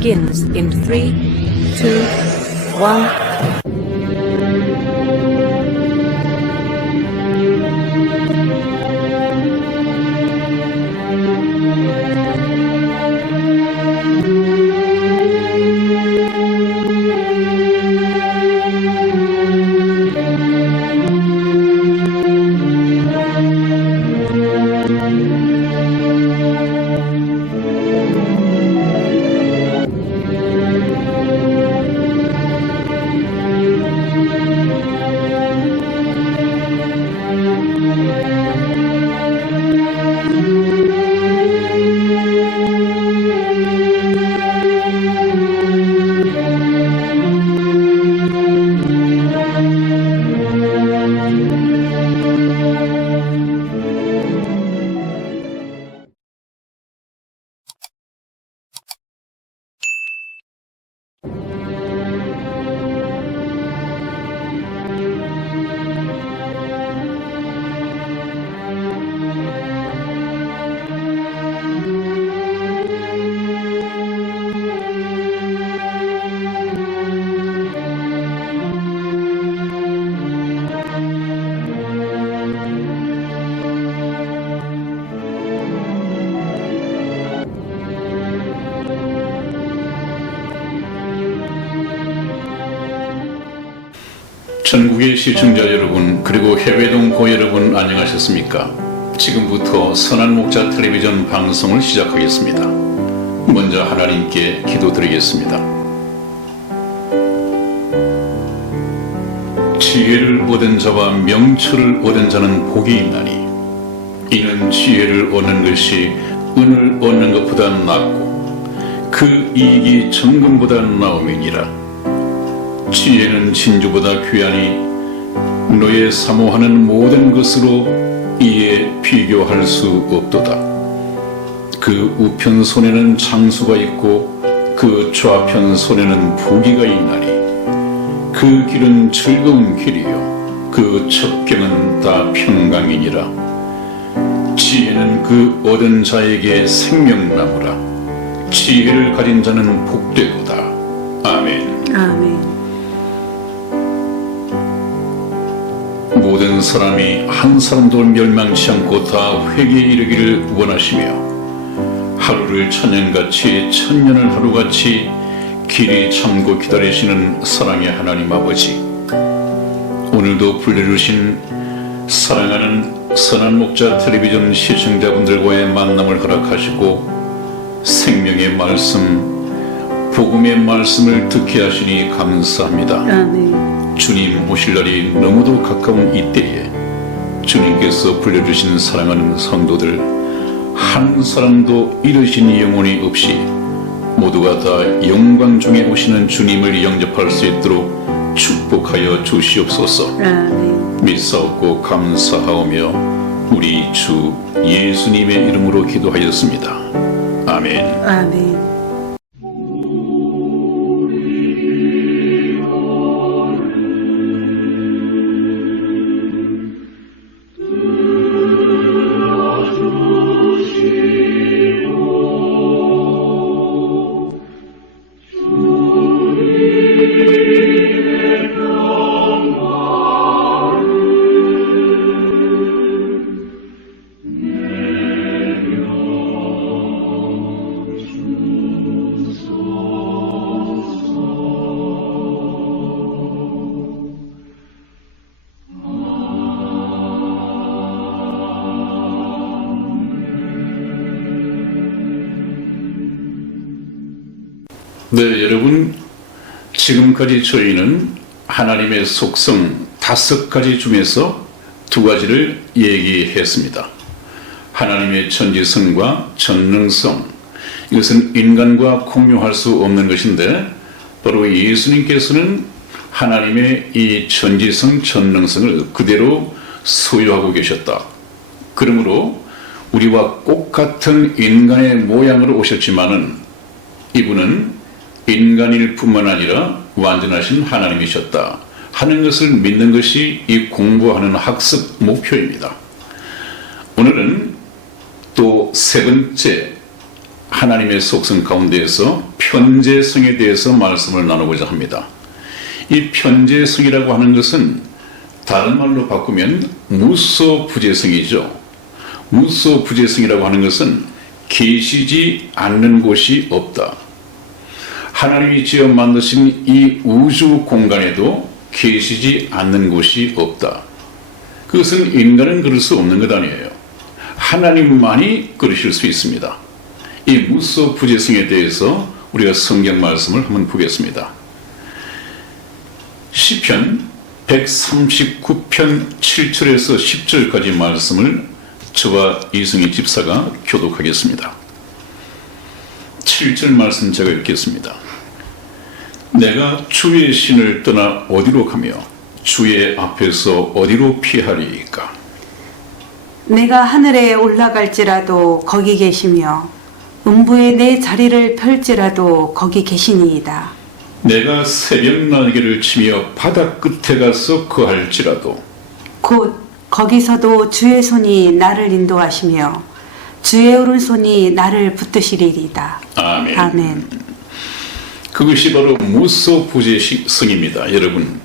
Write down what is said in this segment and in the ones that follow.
begins in 3, 2, 1. 전국의 시청자 여러분, 그리고 해외 동포 여러분, 안녕하셨습니까? 지금부터 선한 목자 텔레비전 방송을 시작하겠습니다. 먼저 하나님께 기도드리겠습니다. 지혜를 얻은 자와 명철을 얻은 자는 복이 있나니 이는 지혜를 얻는 것이 은을 얻는 것보다 낫고 그 이익이 정금보다 나음이니라. 지혜는 진주보다 귀하니 너의 사모하는 모든 것으로 이에 비교할 수 없도다. 그 우편 손에는 장수가 있고 그 좌편 손에는 부귀가 있나니 그 길은 즐거운 길이요 그 첩경은 다 평강이니라. 지혜는 그 얻은 자에게 생명나무라. 지혜를 가진 자는 복되도다. 아멘. 아멘. 모든 사람이 한 사람도 멸망치 않고 다 회개에 이르기를 원하시며 하루를 천년같이 천년을 하루같이 길이 참고 기다리시는 사랑의 하나님 아버지, 오늘도 불러주신 사랑하는 선한 목자 텔레비전 시청자분들과의 만남을 허락하시고 생명의 말씀, 복음의 말씀을 듣게 하시니 감사합니다. 아멘. 주님 오실 날이 너무도 가까운 이때에 주님께서 불려주신 사랑하는 성도들 한 사람도 잃으신 영혼이 없이 모두가 다 영광 중에 오시는 주님을 영접할 수 있도록 축복하여 주시옵소서. 아멘. 믿사옵고 감사하오며 우리 주 예수님의 이름으로 기도하였습니다. 아멘. 아멘. 네, 여러분, 지금까지 저희는 하나님의 속성 5가지 중에서 2가지를 얘기했습니다. 하나님의 천지성과 전능성, 이것은 인간과 공유할 수 없는 것인데 바로 예수님께서는 하나님의 이 천지성, 전능성을 그대로 소유하고 계셨다. 그러므로 우리와 똑같은 인간의 모양으로 오셨지만은 이분은 인간일 뿐만 아니라 완전하신 하나님이셨다 하는 것을 믿는 것이 이 공부하는 학습 목표입니다. 오늘은 또 3번째 하나님의 속성 가운데에서 편재성에 대해서 말씀을 나누고자 합니다. 이 편재성이라고 하는 것은 다른 말로 바꾸면 무소부재성이죠. 무소부재성이라고 하는 것은 계시지 않는 곳이 없다. 하나님이 지어 만드신 이 우주 공간에도 계시지 않는 곳이 없다. 그것은 인간은 그럴 수 없는 것 아니에요. 하나님만이 그러실 수 있습니다. 이 무소부재성에 대해서 우리가 성경 말씀을 한번 보겠습니다. 시편 139편 7절에서 10절까지 말씀을 저와 이승희 집사가 교독하겠습니다. 7절 말씀 제가 읽겠습니다. 내가 주의 신을 떠나 어디로 가며 주의 앞에서 어디로 피하리이까? 내가 하늘에 올라갈지라도 거기 계시며 음부에 내 자리를 펼지라도 거기 계시니이다. 내가 새벽 날개를 치며 바다 끝에 가서 거할지라도 곧 거기서도 주의 손이 나를 인도하시며 주의 오른손이 나를 붙드시리이다. 아멘. 아멘. 그것이 바로 무소부재성입니다. 여러분,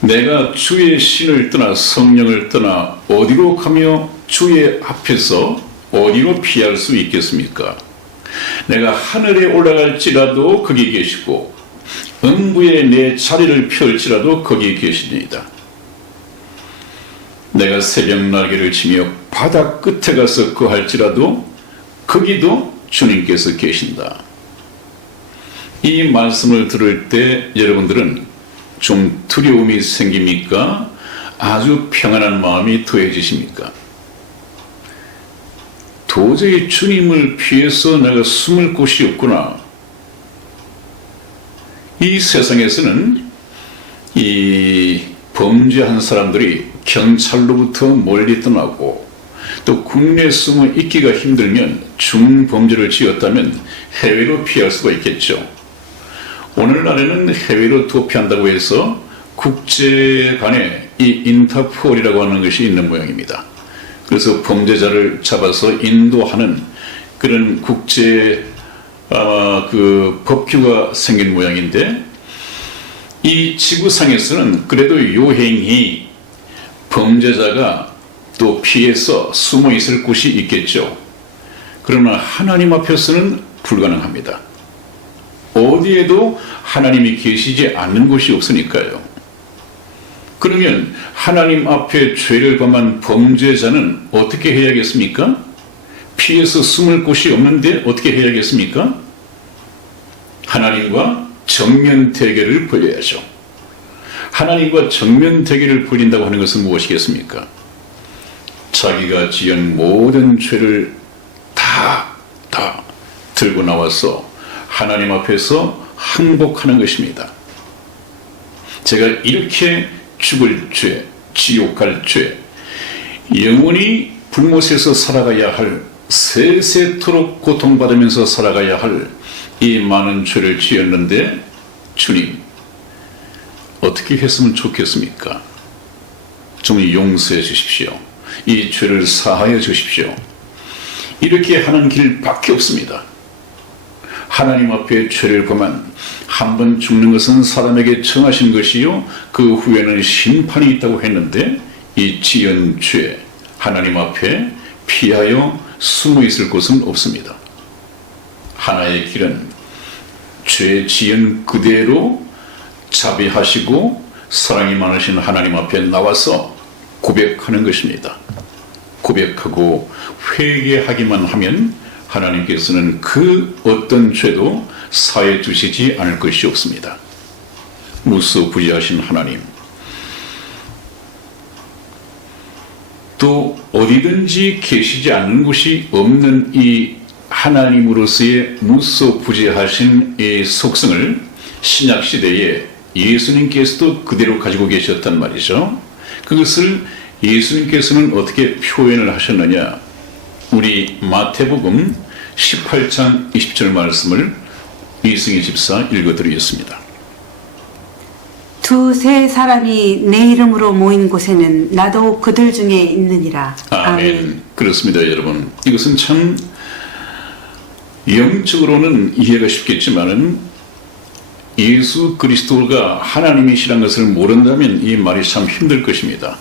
내가 주의 신을 떠나 성령을 떠나 어디로 가며 주의 앞에서 어디로 피할 수 있겠습니까? 내가 하늘에 올라갈지라도 거기 계시고 음부에 내 자리를 펼지라도 거기 계시니이다. 내가 새벽 날개를 치며 바다 끝에 가서 거할지라도 거기도 주님께서 계신다. 이 말씀을 들을 때 여러분들은 좀 두려움이 생깁니까? 아주 평안한 마음이 더해지십니까? 도저히 주님을 피해서 내가 숨을 곳이 없구나. 이 세상에서는 이 범죄한 사람들이 경찰로부터 멀리 떠나고 또 국내에 숨어 있기가 힘들면 중범죄를 지었다면 해외로 피할 수가 있겠죠. 오늘날에는 해외로 도피한다고 해서 국제 간에 이 인터폴이라고 하는 것이 있는 모양입니다. 그래서 범죄자를 잡아서 인도하는 그런 국제 그 법규가 생긴 모양인데, 이 지구상에서는 그래도 요행히 범죄자가 또 피해서 숨어 있을 곳이 있겠죠. 그러나 하나님 앞에서는 불가능합니다. 어디에도 하나님이 계시지 않는 곳이 없으니까요. 그러면 하나님 앞에 죄를 범한 범죄자는 어떻게 해야겠습니까? 피해서 숨을 곳이 없는데 어떻게 해야겠습니까? 하나님과 정면 대결을 벌여야죠. 하나님과 정면 대결을 벌인다고 하는 것은 무엇이겠습니까? 자기가 지은 모든 죄를 다 들고 나와서 하나님 앞에서 항복하는 것입니다. 제가 이렇게 죽을 죄, 지옥 갈 죄, 영원히 불못에서 살아가야 할, 세세토록 고통받으면서 살아가야 할 이 많은 죄를 지었는데 주님, 어떻게 했으면 좋겠습니까? 좀 용서해 주십시오. 이 죄를 사하여 주십시오. 이렇게 하는 길밖에 없습니다. 하나님 앞에 죄를 범한, 한 번 죽는 것은 사람에게 정하신 것이요 그 후에는 심판이 있다고 했는데, 이 지은 죄 하나님 앞에 피하여 숨어 있을 곳은 없습니다. 하나의 길은 죄 지은 그대로 자비하시고 사랑이 많으신 하나님 앞에 나와서 고백하는 것입니다. 고백하고 회개하기만 하면 하나님께서는 그 어떤 죄도 사해 주시지 않을 것이 없습니다. 무소부재하신 하나님, 또 어디든지 계시지 않는 곳이 없는 이 하나님으로서의 무소부재하신 이 속성을 신약시대에 예수님께서도 그대로 가지고 계셨단 말이죠. 그것을 예수님께서는 어떻게 표현을 하셨느냐? 우리 마태복음 18장 20절 말씀을 이승희 집사 읽어드리겠습니다. 두세 사람이 내 이름으로 모인 곳에는 나도 그들 중에 있느니라. 아멘. 그렇습니다, 여러분. 이것은 참 영적으로는 이해가 쉽겠지만은 예수 그리스도가 하나님이시라는 것을 모른다면 이 말이 참 힘들 것입니다.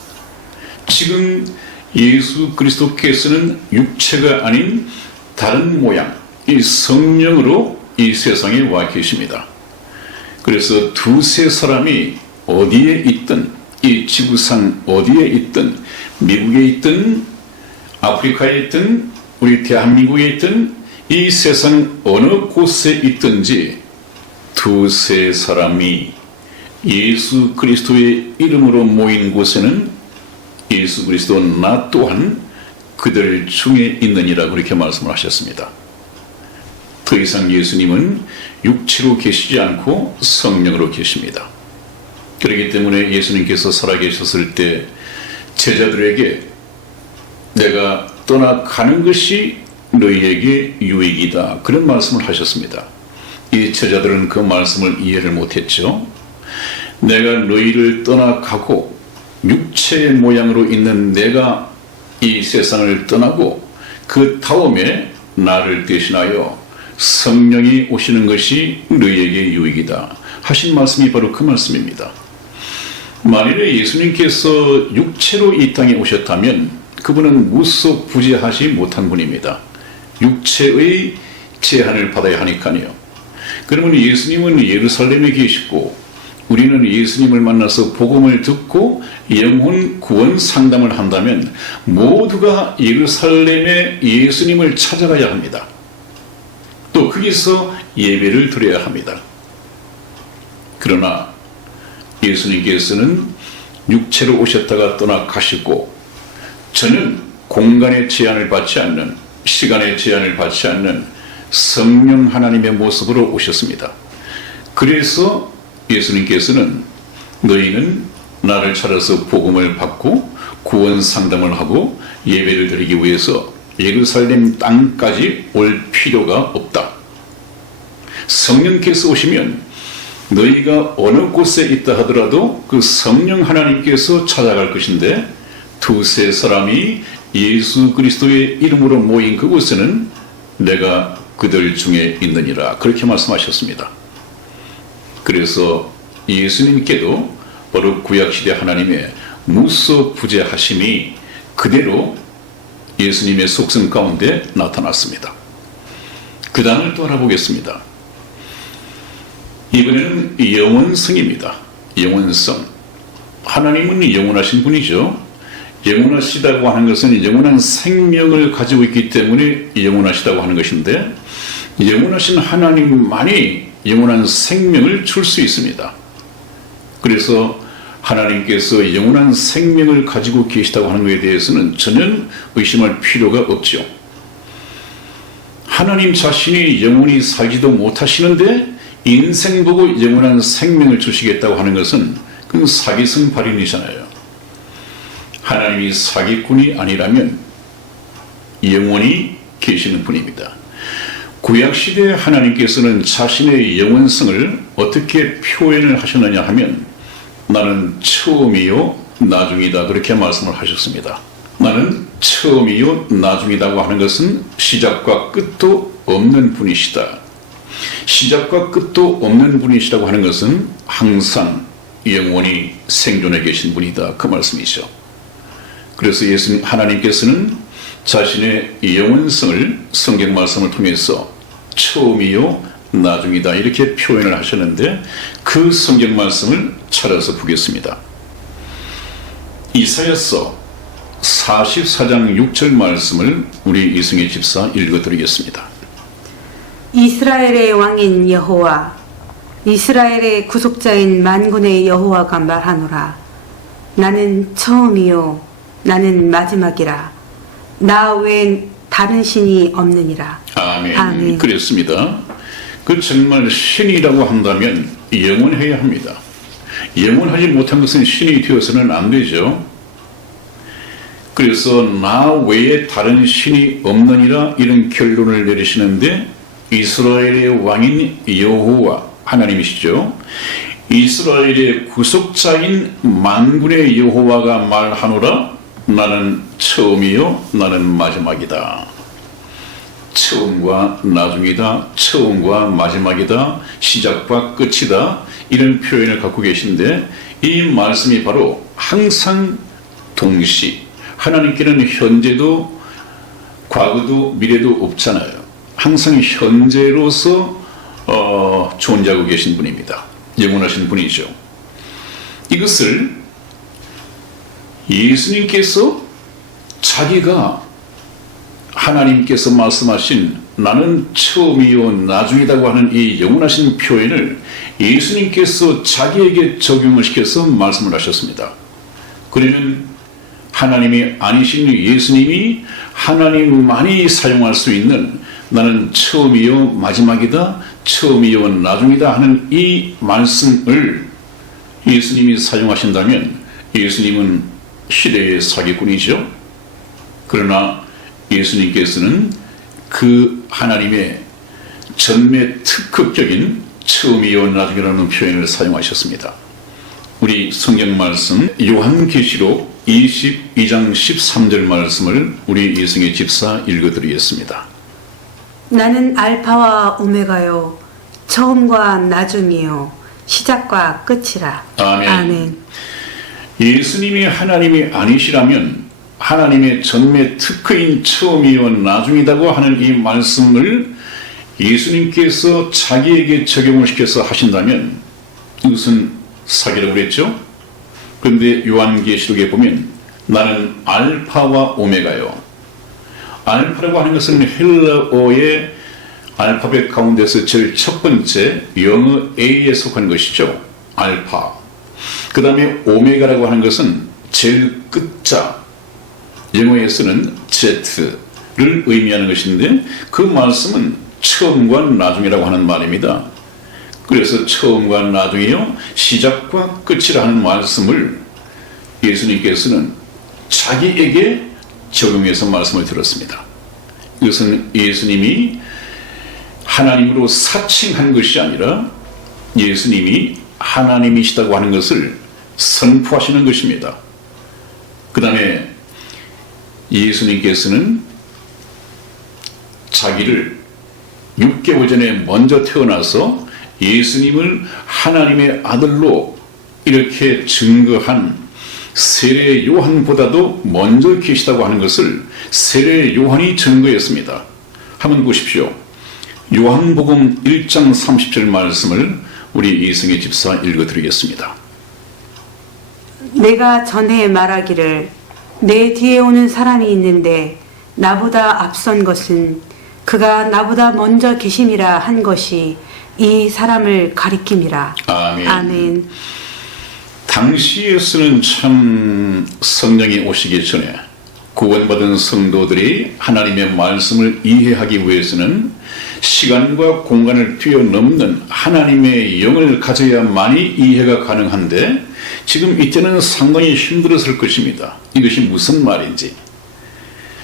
지금 예수 그리스도께서는 육체가 아닌 다른 모양, 이 성령으로 이 세상에 와 계십니다. 그래서 두세 사람이 어디에 있든, 이 지구상 어디에 있든, 미국에 있든, 아프리카에 있든, 우리 대한민국에 있든, 이 세상 어느 곳에 있든지 두세 사람이 예수 그리스도의 이름으로 모인 곳에는 예수 그리스도 나 또한 그들 중에 있느니라 그렇게 말씀을 하셨습니다. 더 이상 예수님은 육체로 계시지 않고 성령으로 계십니다. 그렇기 때문에 예수님께서 살아계셨을 때 제자들에게 내가 떠나가는 것이 너희에게 유익이다 그런 말씀을 하셨습니다. 이 제자들은 그 말씀을 이해를 못했죠. 내가 너희를 떠나가고 육체의 모양으로 있는 내가 이 세상을 떠나고 그 다음에 나를 대신하여 성령이 오시는 것이 너희에게 유익이다 하신 말씀이 바로 그 말씀입니다. 만일에 예수님께서 육체로 이 땅에 오셨다면 그분은 무소부재하지 못한 분입니다. 육체의 제한을 받아야 하니까요. 그러면 예수님은 예루살렘에 계시고 우리는 예수님을 만나서 복음을 듣고 영혼 구원 상담을 한다면 모두가 예루살렘에 예수님을 찾아가야 합니다. 또 거기서 예배를 드려야 합니다. 그러나 예수님께서는 육체로 오셨다가 떠나가시고 저는 공간의 제한을 받지 않는, 시간의 제한을 받지 않는 성령 하나님의 모습으로 오셨습니다. 그래서 예수님께서는 너희는 나를 찾아서 복음을 받고 구원 상담을 하고 예배를 드리기 위해서 예루살렘 땅까지 올 필요가 없다. 성령께서 오시면 너희가 어느 곳에 있다 하더라도 그 성령 하나님께서 찾아갈 것인데 두세 사람이 예수 그리스도의 이름으로 모인 그곳에는 내가 그들 중에 있느니라 그렇게 말씀하셨습니다. 그래서 예수님께도 바로 구약시대 하나님의 무소부재하심이 그대로 예수님의 속성 가운데 나타났습니다. 그 다음을 또 알아보겠습니다. 이번에는 영원성입니다. 영원성. 하나님은 영원하신 분이죠. 영원하시다고 하는 것은 영원한 생명을 가지고 있기 때문에 영원하시다고 하는 것인데 영원하신 하나님만이 영원한 생명을 줄 수 있습니다. 그래서 하나님께서 영원한 생명을 가지고 계시다고 하는 것에 대해서는 전혀 의심할 필요가 없죠. 하나님 자신이 영원히 살지도 못하시는데 인생 보고 영원한 생명을 주시겠다고 하는 것은 그건 사기성 발언이잖아요. 하나님이 사기꾼이 아니라면 영원히 계시는 분입니다. 구약시대 하나님께서는 자신의 영원성을 어떻게 표현을 하셨느냐 하면 나는 처음이요 나중이다 그렇게 말씀을 하셨습니다. 나는 처음이요 나중이다고 하는 것은 시작과 끝도 없는 분이시다. 시작과 끝도 없는 분이시라고 하는 것은 항상 영원히 생존해 계신 분이다 그 말씀이죠. 그래서 예수님 하나님께서는 자신의 영원성을 성경 말씀을 통해서 처음이요 나중이다 이렇게 표현을 하셨는데 그 성경 말씀을 찾아서 보겠습니다. 이사야서 44장 6절 말씀을 우리 이승혜 집사 읽어드리겠습니다. 이스라엘의 왕인 여호와, 이스라엘의 구속자인 만군의 여호와가 말하노라. 나는 처음이요 나는 마지막이라. 나 외엔 다른 신이 없느니라. 아멘. 아멘. 그렇습니다. 그 정말 신이라고 한다면 영원해야 합니다. 영원하지 못한 것은 신이 되어서는 안 되죠. 그래서 나 외에 다른 신이 없느니라 이런 결론을 내리시는데 이스라엘의 왕인 여호와 하나님이시죠. 이스라엘의 구속자인 만군의 여호와가 말하노라. 나는 처음이요 나는 마지막이다. 처음과 나중이다, 처음과 마지막이다, 시작과 끝이다, 이런 표현을 갖고 계신데, 이 말씀이 바로 항상 동시, 하나님께는 현재도 과거도 미래도 없잖아요. 항상 현재로서 존재하고 계신 분입니다. 영원하신 분이죠. 이것을 예수님께서 자기가 하나님께서 말씀하신 나는 처음이요 나중이다고 하는 이 영원하신 표현을 예수님께서 자기에게 적용을 시켜서 말씀을 하셨습니다. 그러면 하나님이 아니신 예수님이 하나님만이 사용할 수 있는 나는 처음이요 마지막이다, 처음이요 나중이다 하는 이 말씀을 예수님이 사용하신다면 예수님은 시대의 사기꾼이죠. 그러나 예수님께서는 그 하나님의 전매 특급적인 처음이요 나중이라는 표현을 사용하셨습니다. 우리 성경 말씀 요한계시록 22장 13절 말씀을 우리 이승혜 집사 읽어드리겠습니다. 나는 알파와 오메가요 처음과 나중이요 시작과 끝이라. 아멘. 아멘. 예수님이 하나님이 아니시라면 하나님의 전매 특허인 처음이요 나중이다고 하는 이 말씀을 예수님께서 자기에게 적용을 시켜서 하신다면 이것은 사기라고 그랬죠. 그런데 요한계시록에 보면 나는 알파와 오메가요. 알파라고 하는 것은 헬라어의 알파벳 가운데서 제일 첫 번째 영어 A에 속한 것이죠. 알파. 그 다음에 오메가라고 하는 것은 제일 끝자 영어에서는 Z를 의미하는 것인데 그 말씀은 처음과 나중이라고 하는 말입니다. 그래서 처음과 나중이요 시작과 끝이라 하는 말씀을 예수님께서는 자기에게 적용해서 말씀을 들었습니다. 이것은 예수님이 하나님으로 사칭한 것이 아니라 예수님이 하나님이시다고 하는 것을 선포하시는 것입니다. 그 다음에 예수님께서는 자기를 6개월 전에 먼저 태어나서 예수님을 하나님의 아들로 이렇게 증거한 세례 요한보다도 먼저 계시다고 하는 것을 세례 요한이 증거했습니다. 한번 보십시오. 요한복음 1장 30절 말씀을 우리 이승혜 집사 읽어드리겠습니다. 내가 전에 말하기를 내 뒤에 오는 사람이 있는데 나보다 앞선 것은 그가 나보다 먼저 계심이라 한 것이 이 사람을 가리킴이라. 아멘. 아멘. 당시에서는 참 성령이 오시기 전에 구원받은 성도들이 하나님의 말씀을 이해하기 위해서는 시간과 공간을 뛰어넘는 하나님의 영을 가져야만이 이해가 가능한데 지금 이때는 상당히 힘들었을 것입니다. 이것이 무슨 말인지.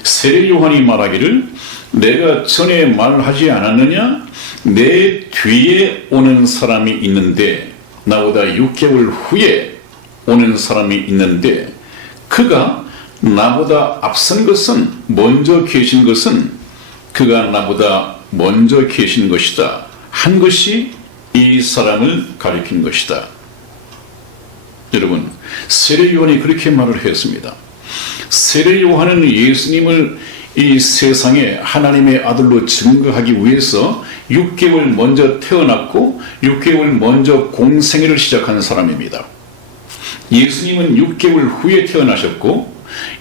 세례 요한이 말하기를 내가 전에 말하지 않았느냐? 내 뒤에 오는 사람이 있는데 나보다 6개월 후에 오는 사람이 있는데 그가 나보다 앞선 것은 먼저 계신 것은 그가 나보다 먼저 계신 것이다 한 것이 이 사람을 가리킨 것이다. 여러분 세례 요한이 그렇게 말을 했습니다. 세례 요한은 예수님을 이 세상에 하나님의 아들로 증거하기 위해서 6개월 먼저 태어났고 6개월 먼저 공생애를 시작한 사람입니다. 예수님은 6개월 후에 태어나셨고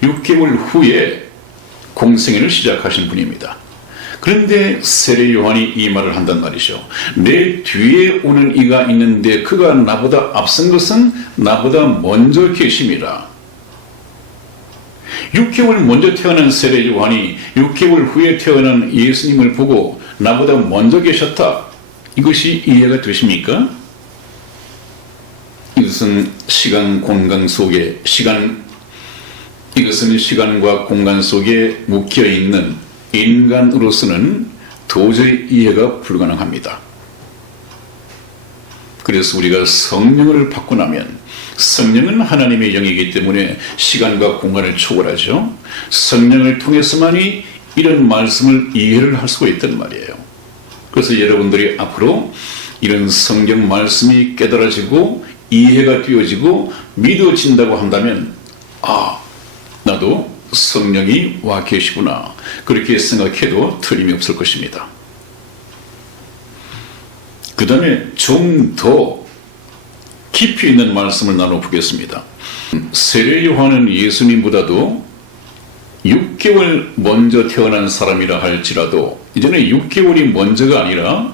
6개월 후에 공생애를 시작하신 분입니다. 그런데 세례 요한이 이 말을 한단 말이죠. 내 뒤에 오는 이가 있는데 그가 나보다 앞선 것은 나보다 먼저 계심이라. 6개월 먼저 태어난 세례 요한이 6개월 후에 태어난 예수님을 보고 나보다 먼저 계셨다. 이것이 이해가 되십니까? 이것은 시간 공간 속에 이것은 시간과 공간 속에 묶여 있는 인간으로서는 도저히 이해가 불가능합니다. 그래서 우리가 성령을 받고 나면 성령은 하나님의 영이기 때문에 시간과 공간을 초월하죠. 성령을 통해서만이 이런 말씀을 이해를 할 수가 있단 말이에요. 그래서 여러분들이 앞으로 이런 성경 말씀이 깨달아지고 이해가 되어지고 믿어진다고 한다면 나도 성령이 와 계시구나 그렇게 생각해도 틀림이 없을 것입니다. 그 다음에 좀 더 깊이 있는 말씀을 나눠보겠습니다. 세례 요한은 예수님보다도 6개월 먼저 태어난 사람이라 할지라도 이제는 6개월이 먼저가 아니라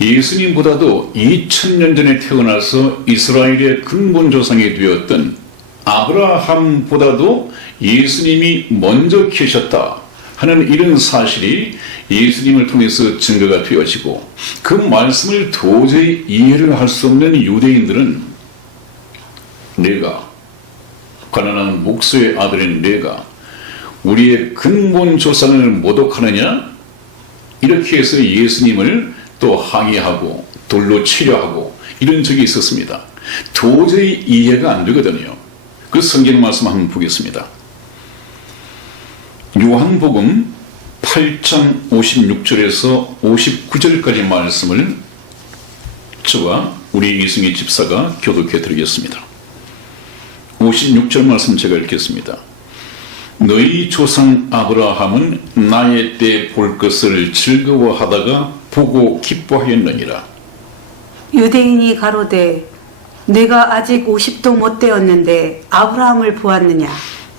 예수님보다도 2000년 전에 태어나서 이스라엘의 근본 조상이 되었던 아브라함보다도 예수님이 먼저 계셨다 하는 이런 사실이 예수님을 통해서 증거가 되어지고 그 말씀을 도저히 이해를 할 수 없는 유대인들은 내가 가난한 목수의 아들인 내가 우리의 근본 조상을 모독하느냐 이렇게 해서 예수님을 또 항의하고 돌로 치려 하고 이런 적이 있었습니다. 도저히 이해가 안 되거든요. 그 성경 말씀 한번 보겠습니다. 요한복음 8장 56절에서 59절까지 말씀을 저와 우리 이승희 집사가 교독해 드리겠습니다. 56절 말씀 제가 읽겠습니다. 너희 조상 아브라함은 나의 때 볼 것을 즐거워하다가 보고 기뻐하였느니라. 유대인이 가로되 내가 아직 50도 못 되었는데 아브라함을 보았느냐.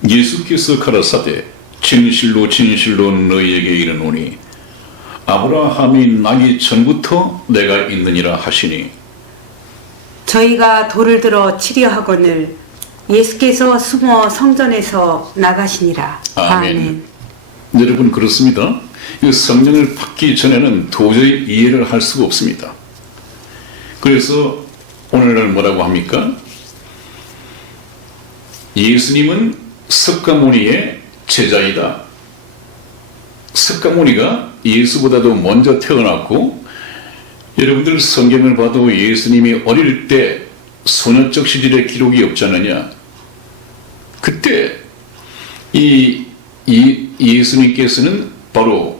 예수께서 가라사대 진실로 진실로 너희에게 이르노니 아브라함이 나기 전부터 내가 있느니라 하시니. 저희가 돌을 들어 치려 하거늘 예수께서 숨어 성전에서 나가시니라. 아멘. 여러분 그렇습니다. 이 성령을 받기 전에는 도저히 이해를 할 수가 없습니다. 그래서 오늘날 뭐라고 합니까? 예수님은 석가모니의 제자이다. 석가모니가 예수보다도 먼저 태어났고 여러분들 성경을 봐도 예수님이 어릴 때 소녀적 시절의 기록이 없지 않느냐. 그때 예수님께서는 바로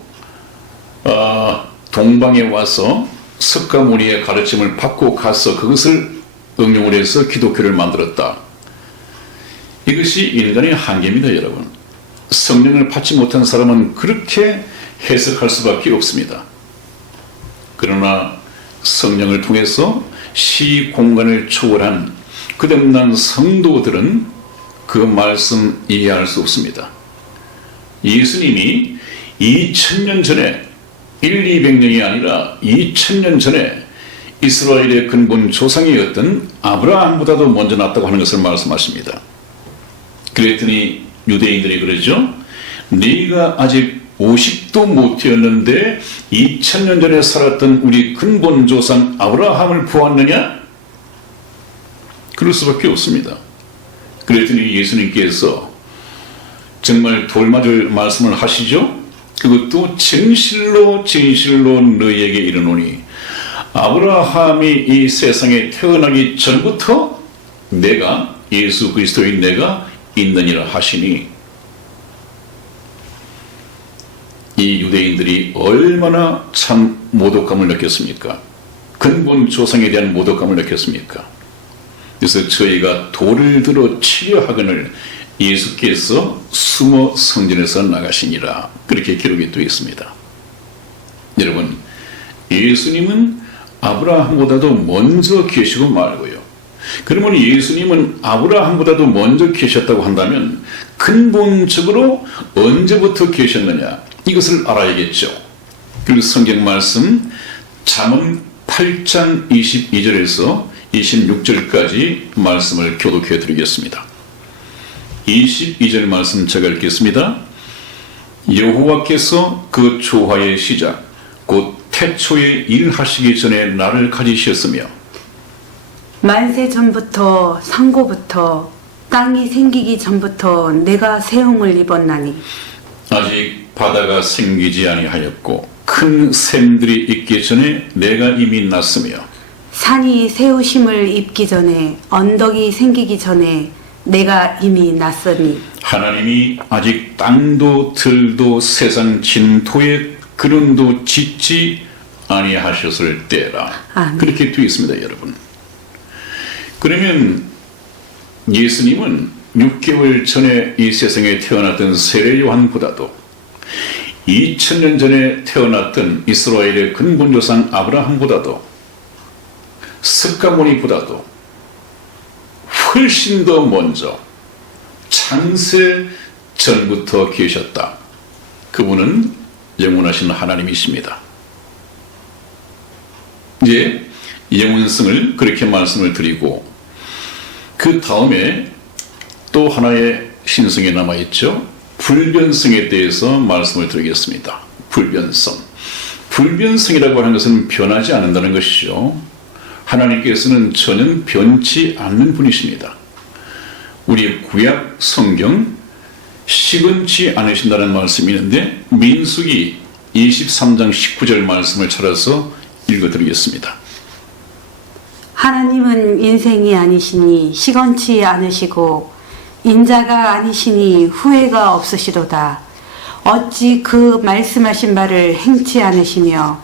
동방에 와서 석가모니의 가르침을 받고 가서 그것을 응용을 해서 기독교를 만들었다. 이것이 인간의 한계입니다, 여러분. 성령을 받지 못한 사람은 그렇게 해석할 수밖에 없습니다. 그러나 성령을 통해서 시 공간을 초월한 거듭난 성도들은 그 말씀 이해할 수 없습니다. 예수님이 2000년 전에 200년이 아니라 2000년 전에 이스라엘의 근본 조상이었던 아브라함보다도 먼저 났다고 하는 것을 말씀하십니다. 그랬더니 유대인들이 그러죠. 네가 아직 50도 못 되었는데 2000년 전에 살았던 우리 근본 조상 아브라함을 보았느냐? 그럴 수밖에 없습니다. 그랬더니 예수님께서 정말 돌맞을 말씀을 하시죠. 그것도 진실로 진실로 너희에게 이르노니 아브라함이 이 세상에 태어나기 전부터 내가 예수 그리스도인 내가 있느니라 하시니. 이 유대인들이 얼마나 참 모독감을 느꼈습니까? 근본 조상에 대한 모독감을 느꼈습니까? 그래서 저희가 돌을 들어 치려 하거늘 예수께서 숨어 성전에서 나가시니라. 그렇게 기록이 되어 있습니다. 여러분, 예수님은 아브라함보다도 먼저 계시고 말고요. 그러면 예수님은 아브라함보다도 먼저 계셨다고 한다면 근본적으로 언제부터 계셨느냐? 이것을 알아야겠죠. 그리고 성경 말씀 잠언 8장 22절에서 26절까지 말씀을 교독해 드리겠습니다. 22절 말씀 제가 읽겠습니다. 여호와께서 그 조화의 시작 곧 태초에 일하시기 전에 나를 가지셨으며 만세 전부터 상고부터 땅이 생기기 전부터 내가 세움을 입었나니. 아직 바다가 생기지 아니하였고 큰 샘들이 있기 전에 내가 이미 났으며 산이 세우심을 입기 전에 언덕이 생기기 전에 내가 이미 났으니. 하나님이 아직 땅도 들도 세상 진토의 근원도 짓지 아니하셨을 때라. 아멘. 그렇게 되어 있습니다, 여러분. 그러면 예수님은 6개월 전에 이 세상에 태어났던 세례 요한보다도 2000년 전에 태어났던 이스라엘의 근본조상 아브라함보다도 스가모니보다도 훨씬 더 먼저 창세 전부터 계셨다. 그분은 영원하신 하나님이십니다. 이제 영원성을 그렇게 말씀을 드리고 그 다음에 또 하나의 신성이 남아있죠. 불변성에 대해서 말씀을 드리겠습니다. 불변성. 불변성이라고 하는 것은 변하지 않는다는 것이죠. 하나님께서는 전혀 변치 않는 분이십니다. 우리 구약 성경 시건치 않으신다는 말씀이 있는데 민수기 23장 19절 말씀을 찾아서 읽어드리겠습니다. 하나님은 인생이 아니시니 시건치 않으시고 인자가 아니시니 후회가 없으시도다. 어찌 그 말씀하신 바를 행치 않으시며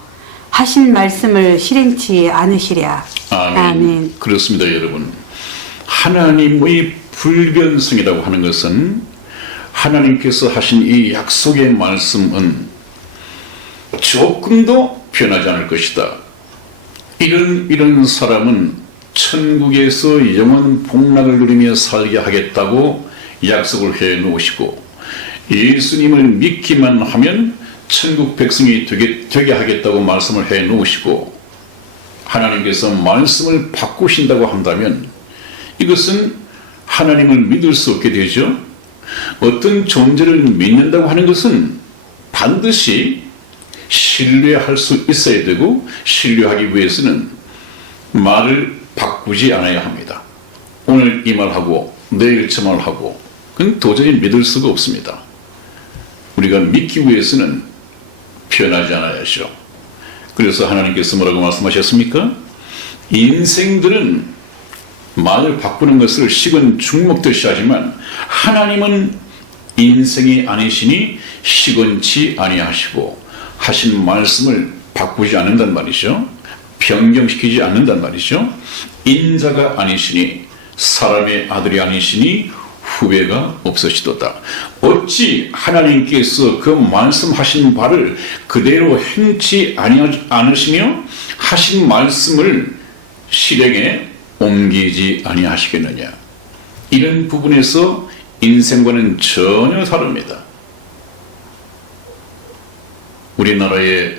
하신 말씀을 실행치 않으시랴. 아멘. 아멘. 그렇습니다, 여러분. 하나님의 불변성이라고 하는 것은 하나님께서 하신 이 약속의 말씀은 조금도 변하지 않을 것이다. 이런 사람은 천국에서 영원 복락을 누리며 살게 하겠다고 약속을 해 놓으시고 예수님을 믿기만 하면 천국 백성이 되게 하겠다고 말씀을 해 놓으시고 하나님께서 말씀을 바꾸신다고 한다면 이것은 하나님을 믿을 수 없게 되죠. 어떤 존재를 믿는다고 하는 것은 반드시 신뢰할 수 있어야 되고 신뢰하기 위해서는 말을 바꾸지 않아야 합니다. 오늘 이 말하고 내일 저 말하고 그건 도저히 믿을 수가 없습니다. 우리가 믿기 위해서는 변하지 않아야죠. 그래서 하나님께서 뭐라고 말씀하셨습니까? 인생들은 말을 바꾸는 것을 식은 죽 먹듯이 하지만 하나님은 인생이 아니시니 시건치 아니하시고 하신 말씀을 바꾸지 않는단 말이죠. 변경시키지 않는단 말이죠. 인자가 아니시니 사람의 아들이 아니시니 후회가 없으시도다. 어찌 하나님께서 그 말씀하신 바를 그대로 행치 않으시며 하신 말씀을 실행에 옮기지 아니하시겠느냐. 이런 부분에서 인생과는 전혀 다릅니다. 우리나라에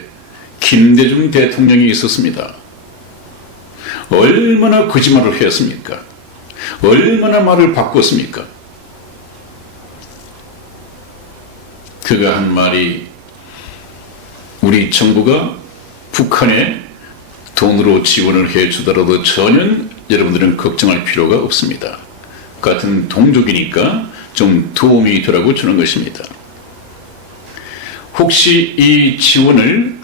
김대중 대통령이 있었습니다. 얼마나 거짓말을 했습니까? 얼마나 말을 바꿨습니까? 그가 한 말이 우리 정부가 북한에 돈으로 지원을 해주더라도 전혀 여러분들은 걱정할 필요가 없습니다. 같은 동족이니까 좀 도움이 되라고 주는 것입니다. 혹시 이 지원을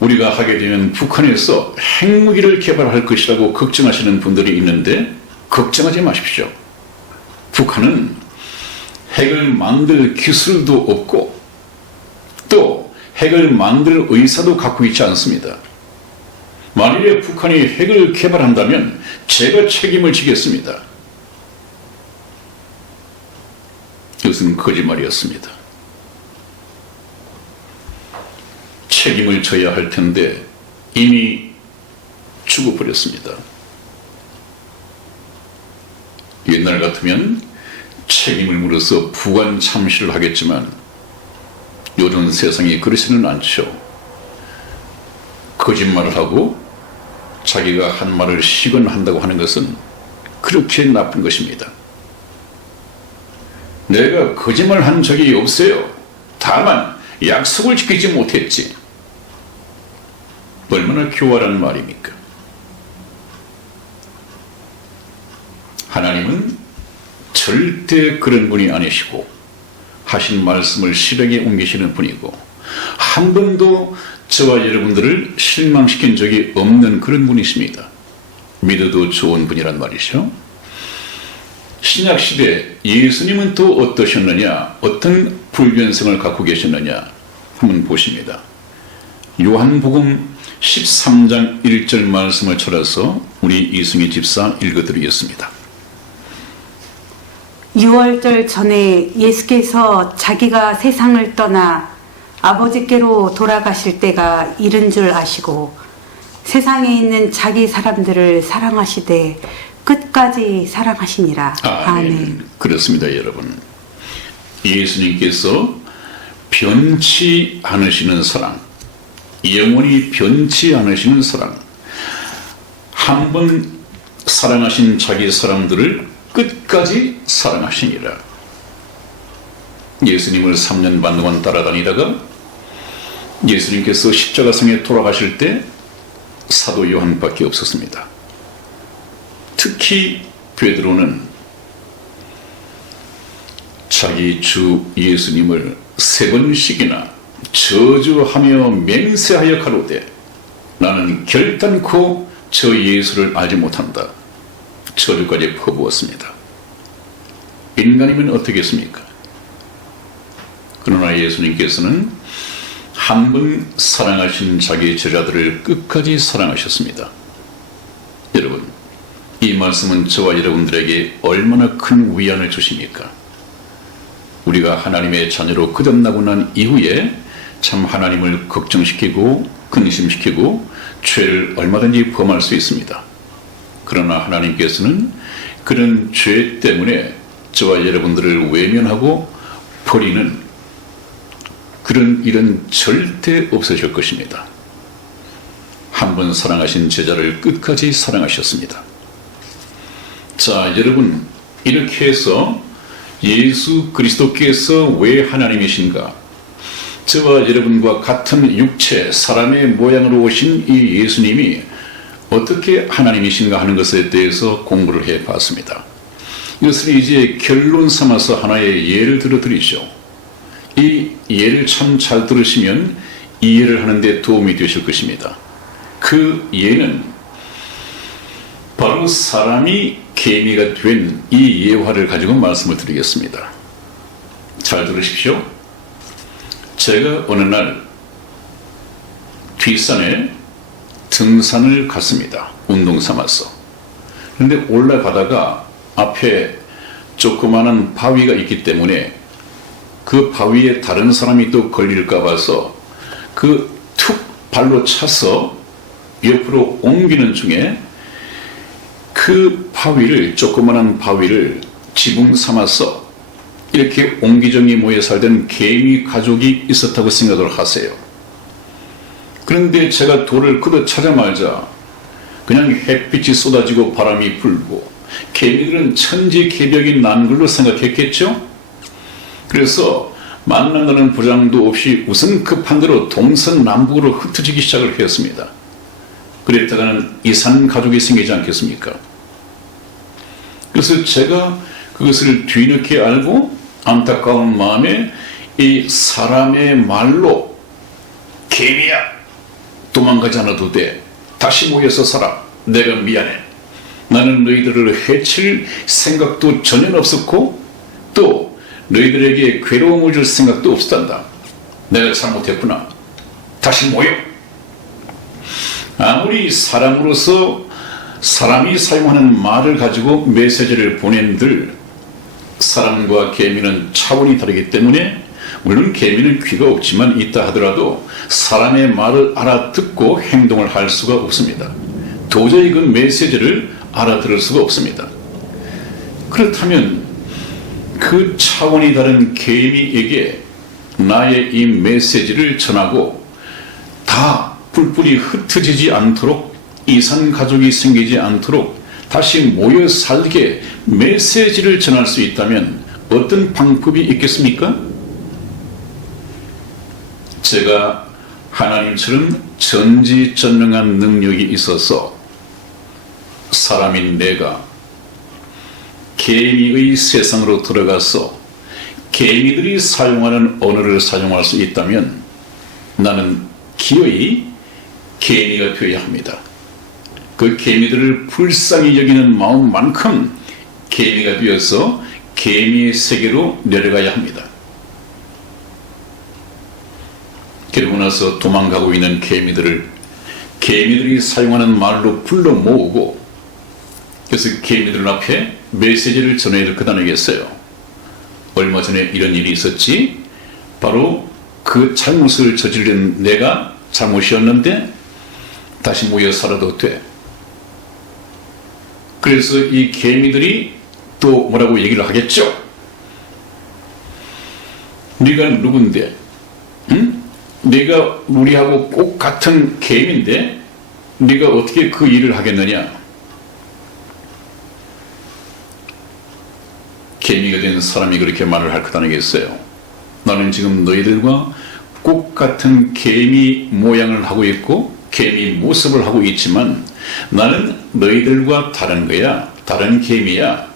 우리가 하게 되면 북한에서 핵무기를 개발할 것이라고 걱정하시는 분들이 있는데 걱정하지 마십시오. 북한은 핵을 만들 기술도 없고 또 핵을 만들 의사도 갖고 있지 않습니다. 만일에 북한이 핵을 개발한다면 제가 책임을 지겠습니다. 이것은 거짓말이었습니다. 책임을 져야 할 텐데 이미 죽어버렸습니다. 옛날 같으면 책임을 물어서 부관 참시를 하겠지만 요즘 세상이 그렇지는 않죠. 거짓말을 하고 자기가 한 말을 시건한다고 하는 것은 그렇게 나쁜 것입니다. 내가 거짓말한 적이 없어요. 다만 약속을 지키지 못했지. 얼마나 교활한 말입니까? 하나님은 절대 그런 분이 아니시고 하신 말씀을 실행에 옮기시는 분이고 한 번도 저와 여러분들을 실망시킨 적이 없는 그런 분이십니다. 믿어도 좋은 분이란 말이죠. 신약시대 예수님은 또 어떠셨느냐, 어떤 불변성을 갖고 계셨느냐 한번 보십니다. 요한복음 13장 1절 말씀을 찾아서 우리 이승희 집사 읽어드리겠습니다. 6월절 전에 예수께서 자기가 세상을 떠나 아버지께로 돌아가실 때가 이른 줄 아시고 세상에 있는 자기 사람들을 사랑하시되 끝까지 사랑하시니라. 아멘. 그렇습니다, 여러분. 예수님께서 변치 않으시는 사랑, 영원히 변치 않으시는 사랑, 한 번 사랑하신 자기 사람들을 끝까지 사랑하시니라. 예수님을 3년 반 동안 따라다니다가 예수님께서 십자가상에 돌아가실 때 사도 요한밖에 없었습니다. 특히 베드로는 자기 주 예수님을 3번씩이나 저주하며 맹세하여 가로되 나는 결단코 저 예수를 알지 못한다. 저주까지 퍼부었습니다. 인간이면 어떻겠습니까? 그러나 예수님께서는 한 번 사랑하신 자기 제자들을 끝까지 사랑하셨습니다. 여러분, 이 말씀은 저와 여러분들에게 얼마나 큰 위안을 주십니까? 우리가 하나님의 자녀로 거듭나고 난 이후에 참 하나님을 걱정시키고 근심시키고 죄를 얼마든지 범할 수 있습니다. 그러나 하나님께서는 그런 죄 때문에 저와 여러분들을 외면하고 버리는 그런 일은 절대 없으실 것입니다. 한 번 사랑하신 제자를 끝까지 사랑하셨습니다. 자, 여러분, 이렇게 해서 예수 그리스도께서 왜 하나님이신가? 저와 여러분과 같은 육체, 사람의 모양으로 오신 이 예수님이 어떻게 하나님이신가 하는 것에 대해서 공부를 해봤습니다. 이것을 이제 결론 삼아서 하나의 예를 들어드리죠. 이 예를 참 잘 들으시면 이해를 하는 데 도움이 되실 것입니다. 그 예는 바로 사람이 개미가 된 이 예화를 가지고 말씀을 드리겠습니다. 잘 들으십시오. 제가 어느 날 뒷산에 등산을 갔습니다. 운동 삼아서. 그런데 올라가다가 앞에 조그마한 바위가 있기 때문에 그 바위에 다른 사람이 또 걸릴까 봐서 그 툭 발로 차서 옆으로 옮기는 중에 그 바위를, 조그마한 바위를 지붕 삼아서 이렇게 옹기종이 모여 살던 개미 가족이 있었다고 생각을 하세요. 그런데 제가 돌을 걷어차자마자 그냥 햇빛이 쏟아지고 바람이 불고 개미들은 천지개벽이 난 걸로 생각했겠죠? 그래서 만나가는 보장도 없이 우선 급한 대로 동서남북으로 흩어지기 시작을 했습니다. 그랬다가는 이산 가족이 생기지 않겠습니까? 그래서 제가 그것을 뒤늦게 알고 안타까운 마음에 이 사람의 말로 개미야, 도망가지 않아도 돼. 다시 모여서 살아. 내가 미안해. 나는 너희들을 해칠 생각도 전혀 없었고 또 너희들에게 괴로움을 줄 생각도 없었단다. 내가 잘못했구나. 다시 모여. 아무리 사람으로서 사람이 사용하는 말을 가지고 메시지를 보낸들 사람과 개미는 차원이 다르기 때문에 물론 개미는 귀가 없지만 있다 하더라도 사람의 말을 알아듣고 행동을 할 수가 없습니다. 도저히 그 메시지를 알아들을 수가 없습니다. 그렇다면 그 차원이 다른 개미에게 나의 이 메시지를 전하고 다 뿔뿔이 흩어지지 않도록 이산 가족이 생기지 않도록 다시 모여 살게 메시지를 전할 수 있다면 어떤 방법이 있겠습니까? 제가 하나님처럼 전지전능한 능력이 있어서 사람인 내가 개미의 세상으로 들어가서 개미들이 사용하는 언어를 사용할 수 있다면 나는 기어이 개미가 되어야 합니다. 그 개미들을 불쌍히 여기는 마음만큼 개미가 되어서 개미의 세계로 내려가야 합니다. 그러고 나서 도망가고 있는 개미들이 사용하는 말로 불러 모으고, 그래서 개미들 앞에 메시지를 전해야 될 것 아니겠어요. 얼마 전에 이런 일이 있었지. 바로 그 잘못을 저지른 내가 잘못이었는데 다시 모여 살아도 돼. 그래서 이 개미들이 또 뭐라고 얘기를 하겠죠. 네가 누군데? 응? 네가 우리하고 꼭 같은 개미인데 네가 어떻게 그 일을 하겠느냐? 개미가 된 사람이 그렇게 말을 할 것 아니겠어요. 나는 지금 너희들과 꼭 같은 개미 모양을 하고 있고 개미 모습을 하고 있지만 나는 너희들과 다른 거야. 다른 개미야.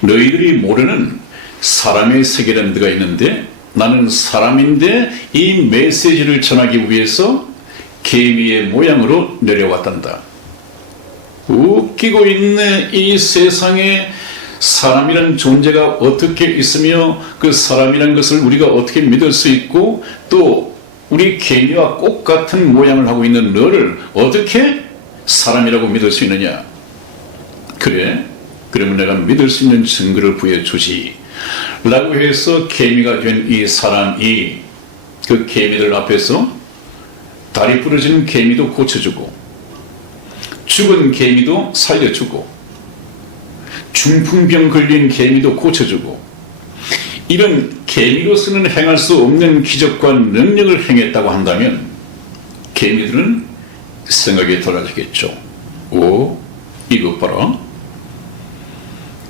너희들이 모르는 사람의 세계라는 데가 있는데 나는 사람인데 이 메시지를 전하기 위해서 개미의 모양으로 내려왔단다. 웃기고 있네. 이 세상에 사람이란 존재가 어떻게 있으며 그 사람이란 것을 우리가 어떻게 믿을 수 있고 또 우리 개미와 꼭 같은 모양을 하고 있는 너를 어떻게 사람이라고 믿을 수 있느냐? 그래? 그러면 내가 믿을 수 있는 증거를 보여주지 라고 해서 개미가 된 이 사람이 그 개미들 앞에서 다리 부러진 개미도 고쳐주고 죽은 개미도 살려주고 중풍병 걸린 개미도 고쳐주고 이런 개미로서는 행할 수 없는 기적과 능력을 행했다고 한다면 개미들은 생각이 달라지겠죠. 오, 이것 봐라.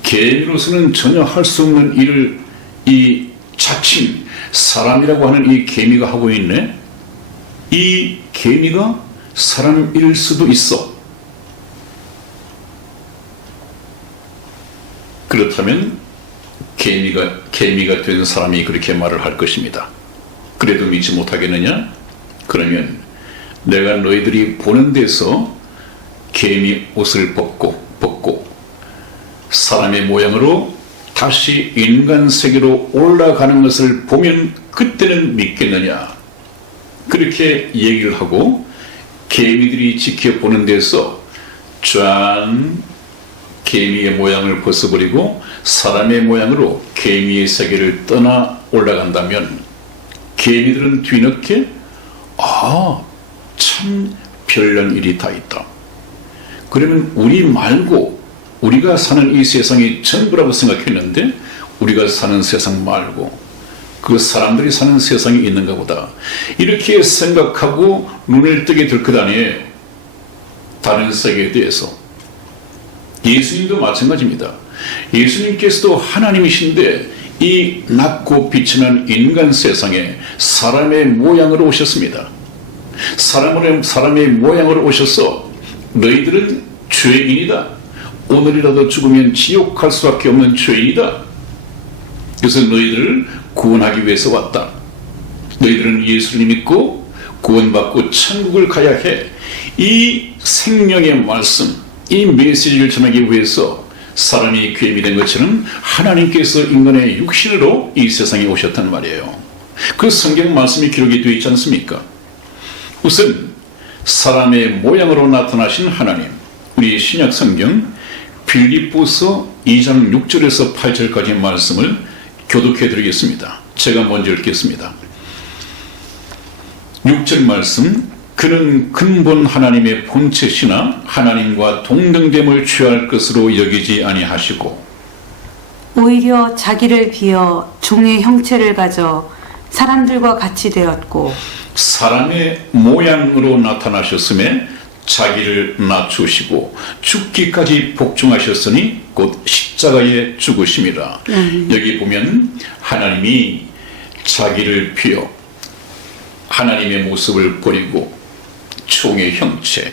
개미로서는 전혀 할 수 없는 일을 이 자칭 사람이라고 하는 이 개미가 하고 있네. 이 개미가 사람일 수도 있어. 그렇다면 개미가 된 사람이 그렇게 말을 할 것입니다. 그래도 믿지 못하겠느냐? 그러면 내가 너희들이 보는 데서 개미 옷을 벗고 사람의 모양으로 다시 인간 세계로 올라가는 것을 보면 그때는 믿겠느냐? 그렇게 얘기를 하고 개미들이 지켜보는 데서 짠 개미의 모양을 벗어버리고 사람의 모양으로 개미의 세계를 떠나 올라간다면 개미들은 뒤늦게 참 별난 일이 다 있다. 그러면 우리 말고 우리가 사는 이 세상이 전부라고 생각했는데 우리가 사는 세상 말고 그 사람들이 사는 세상이 있는가 보다. 이렇게 생각하고 눈을 뜨게 될 것 아니에요. 다른 세계에 대해서. 예수님도 마찬가지입니다. 예수님께서도 하나님이신데 이 낮고 빛이 난 인간 세상에 사람의 모양으로 오셨습니다. 사람의 모양으로 오셔서 너희들은 죄인이다. 오늘이라도 죽으면 지옥 갈 수밖에 없는 죄인이다. 그래서 너희들을 구원하기 위해서 왔다. 너희들은 예수를 믿고 구원받고 천국을 가야 해. 이 생명의 말씀, 이 메시지를 전하기 위해서 사람이 귀함이 된 것처럼 하나님께서 인간의 육신으로 이 세상에 오셨단 말이에요. 그 성경 말씀이 기록이 되어 있지 않습니까? 우선 사람의 모양으로 나타나신 하나님, 우리 신약 성경 빌립보서 2장 6절에서 8절까지 말씀을 교독해 드리겠습니다. 제가 먼저 읽겠습니다. 6절 말씀, 그는 근본 하나님의 본체시나 하나님과 동등됨을 취할 것으로 여기지 아니하시고 오히려 자기를 비어 종의 형체를 가져 사람들과 같이 되었고 사람의 모양으로 나타나셨음에 자기를 낮추시고 죽기까지 복종하셨으니 곧 십자가에 죽으심이라. 여기 보면 하나님이 자기를 비어 하나님의 모습을 버리고 종의 형체,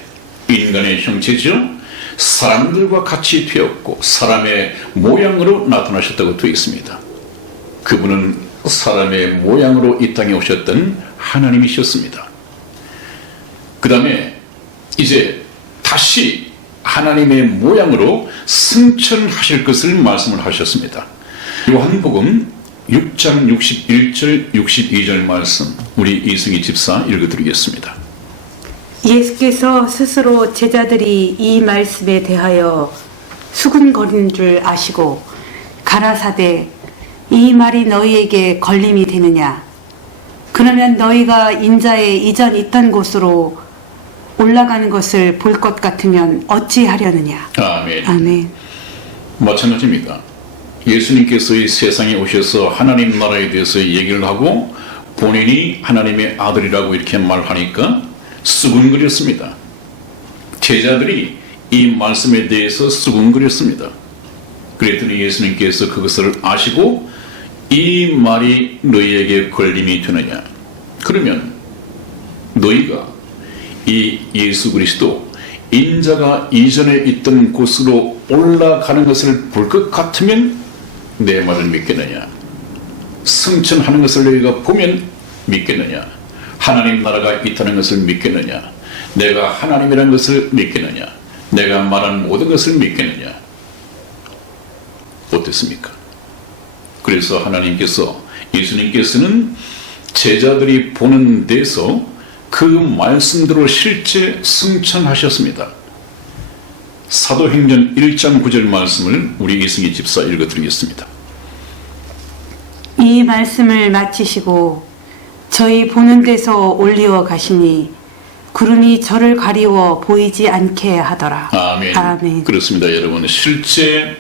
인간의 형체죠. 사람들과 같이 되었고 사람의 모양으로 나타나셨다고 되어 있습니다. 그분은 사람의 모양으로 이 땅에 오셨던 하나님이셨습니다. 그 다음에 이제 다시 하나님의 모양으로 승천하실 것을 말씀을 하셨습니다. 요한복음 6장 61절 62절 말씀 우리 이승희 집사 읽어드리겠습니다. 예수께서 스스로 제자들이 이 말씀에 대하여 수군거리는 줄 아시고 가라사대 이 말이 너희에게 걸림이 되느냐? 그러면 너희가 인자의 이전 있던 곳으로 올라가는 것을 볼 것 같으면 어찌하려느냐? 아멘. 아멘. 마찬가지입니다. 예수님께서 이 세상에 오셔서 하나님 나라에 대해서 얘기를 하고 본인이 하나님의 아들이라고 이렇게 말하니까 수군거렸습니다. 제자들이 이 말씀에 대해서 수군거렸습니다. 그랬더니 예수님께서 그것을 아시고 이 말이 너희에게 걸림이 되느냐? 그러면 너희가 이 예수 그리스도 인자가 이전에 있던 곳으로 올라가는 것을 볼 것 같으면 내 말을 믿겠느냐? 승천하는 것을 너희가 보면 믿겠느냐? 하나님 나라가 있다는 것을 믿겠느냐? 내가 하나님이라는 것을 믿겠느냐? 내가 말한 모든 것을 믿겠느냐? 어떻습니까? 그래서 하나님께서 예수님께서는 제자들이 보는 데서 그 말씀대로 실제 승천하셨습니다. 사도행전 1장 9절 말씀을 우리 이승희 집사 읽어드리겠습니다. 이 말씀을 마치시고 저희 보는 데서 올리어 가시니 구름이 저를 가리워 보이지 않게 하더라. 아멘. 아멘. 그렇습니다, 여러분. 실제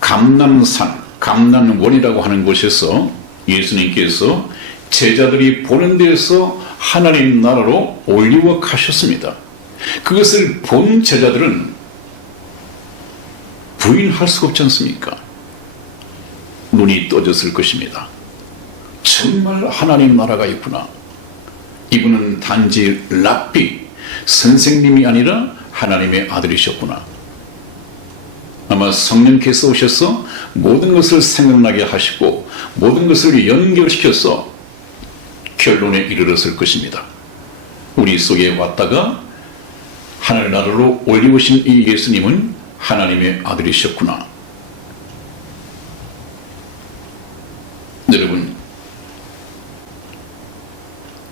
감람산, 감람원이라고 하는 곳에서 예수님께서 제자들이 보는 데서 하나님 나라로 올리워 가셨습니다. 그것을 본 제자들은 부인할 수가 없지 않습니까? 눈이 떠졌을 것입니다. 정말 하나님 나라가 있구나. 이분은 단지 랍비, 선생님이 아니라 하나님의 아들이셨구나. 아마 성령께서 오셔서 모든 것을 생각나게 하시고 모든 것을 연결시켜서 결론에 이르렀을 것입니다. 우리 속에 왔다가 하늘나라로 올리우신 이 예수님은 하나님의 아들이셨구나. 여러분,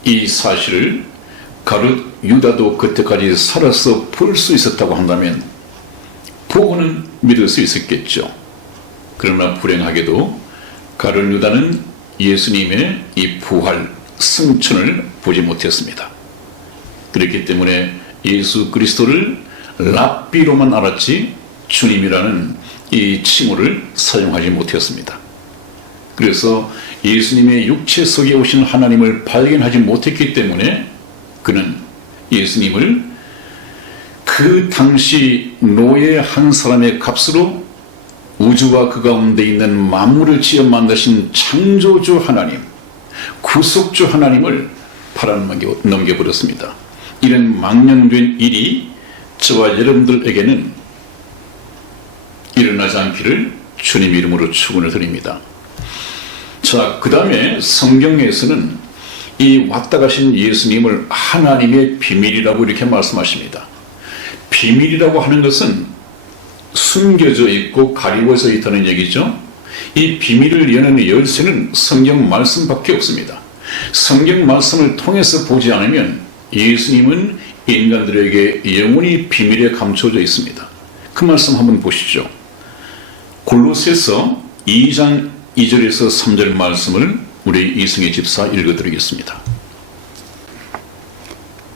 이 사실을 가룟 유다도 그때까지 살아서 볼 수 있었다고 한다면 보고는 믿을 수 있었겠죠. 그러나 불행하게도 가룟 유다는 예수님의 이 부활, 승천을 보지 못했습니다. 그렇기 때문에 예수 그리스도를 랍비로만 알았지 주님이라는 이 칭호를 사용하지 못했습니다. 그래서 예수님의 육체 속에 오신 하나님을 발견하지 못했기 때문에 그는 예수님을 그 당시 노예 한 사람의 값으로 우주와 그 가운데 있는 만물을 지어 만드신 창조주 하나님, 구속주 하나님을 넘겨버렸습니다. 이런 망령된 일이 저와 여러분들에게는 일어나지 않기를 주님 이름으로 축원을 드립니다. 자, 그 다음에 성경에서는 이 왔다 가신 예수님을 하나님의 비밀이라고 이렇게 말씀하십니다. 비밀이라고 하는 것은 숨겨져 있고 가리워져 있다는 얘기죠. 이 비밀을 여는 열쇠는 성경 말씀밖에 없습니다. 성경 말씀을 통해서 보지 않으면 예수님은 인간들에게 영원히 비밀에 감춰져 있습니다. 그 말씀 한번 보시죠. 골로새서 2장 2절에서 3절 말씀을 우리 이승희 집사 읽어드리겠습니다.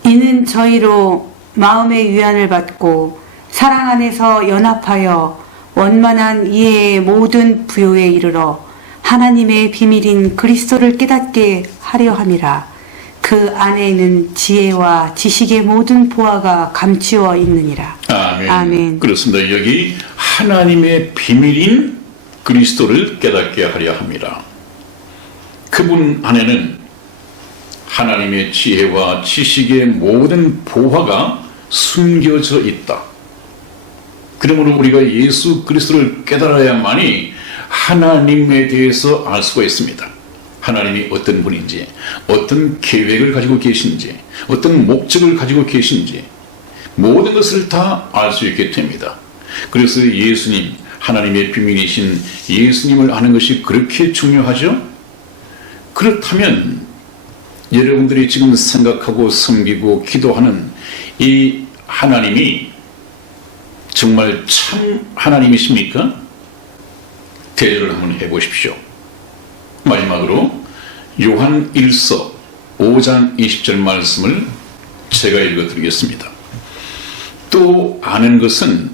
이는 저희로 마음의 위안을 받고 사랑 안에서 연합하여 원만한 이해의 모든 부요에 이르러 하나님의 비밀인 그리스도를 깨닫게 하려 함이라. 그 안에는 지혜와 지식의 모든 보화가 감추어 있느니라. 아멘. 아멘. 그렇습니다. 여기 하나님의 비밀인 그리스도를 깨닫게 하려 함이라. 그분 안에는 하나님의 지혜와 지식의 모든 보화가 숨겨져 있다. 그러므로 우리가 예수 그리스도를 깨달아야만이 하나님에 대해서 알 수가 있습니다. 하나님이 어떤 분인지, 어떤 계획을 가지고 계신지, 어떤 목적을 가지고 계신지, 모든 것을 다 알 수 있게 됩니다. 그래서 예수님, 하나님의 비밀이신 예수님을 아는 것이 그렇게 중요하죠? 그렇다면 여러분들이 지금 생각하고 섬기고 기도하는 이 하나님이 정말 참 하나님이십니까? 대조를 한번 해보십시오. 마지막으로 요한 1서 5장 20절 말씀을 제가 읽어드리겠습니다. 또 아는 것은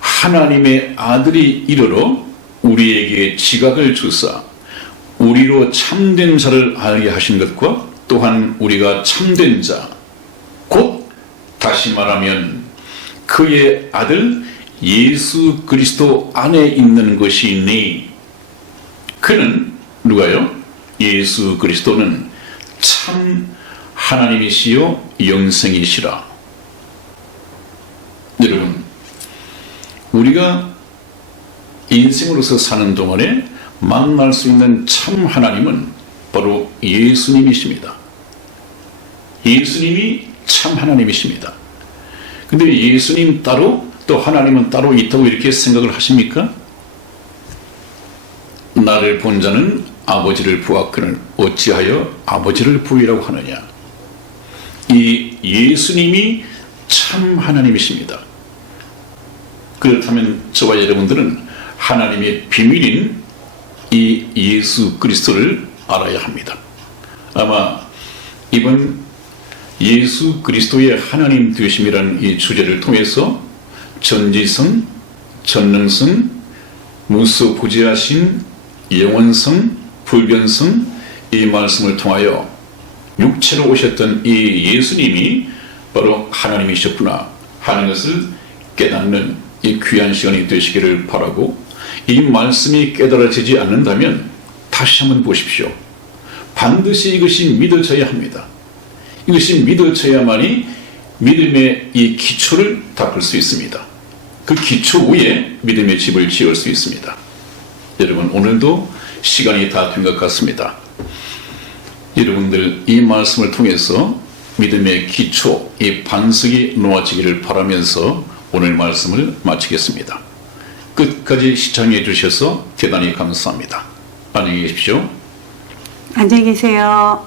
하나님의 아들이 이르러 우리에게 지각을 주사 우리로 참된 자를 알게 하신 것과 또한 우리가 참된 자, 곧 다시 말하면 그의 아들 예수 그리스도 안에 있는 것이니, 그는 누가요? 예수 그리스도는 참 하나님이시요 영생이시라. 여러분, 우리가 인생으로서 사는 동안에 만날 수 있는 참 하나님은 바로 예수님이십니다. 예수님이 참 하나님이십니다. 근데 예수님 따로 또 하나님은 따로 있다고 이렇게 생각을 하십니까? 나를 본 자는 아버지를 보았거늘 어찌하여 아버지를 보이라고 하느냐. 이 예수님이 참 하나님이십니다. 그렇다면 저와 여러분들은 하나님의 비밀인 이 예수 그리스도를 알아야 합니다. 아마 이번 예수 그리스도의 하나님 되심이라는 이 주제를 통해서 전지성, 전능성, 무소부재하신 영원성, 불변성, 이 말씀을 통하여 육체로 오셨던 이 예수님이 바로 하나님이셨구나 하는 것을 깨닫는 이 귀한 시간이 되시기를 바라고, 이 말씀이 깨달아지지 않는다면 다시 한번 보십시오. 반드시 이것이 믿어져야 합니다. 이것이 믿어져야만이 믿음의 이 기초를 닦을 수 있습니다. 그 기초 위에 믿음의 집을 지을 수 있습니다. 여러분, 오늘도 시간이 다 된 것 같습니다. 여러분들 이 말씀을 통해서 믿음의 기초, 이 반석이 놓아지기를 바라면서 오늘 말씀을 마치겠습니다. 끝까지 시청해 주셔서 대단히 감사합니다. 안녕히 계십시오. 안녕히 계세요.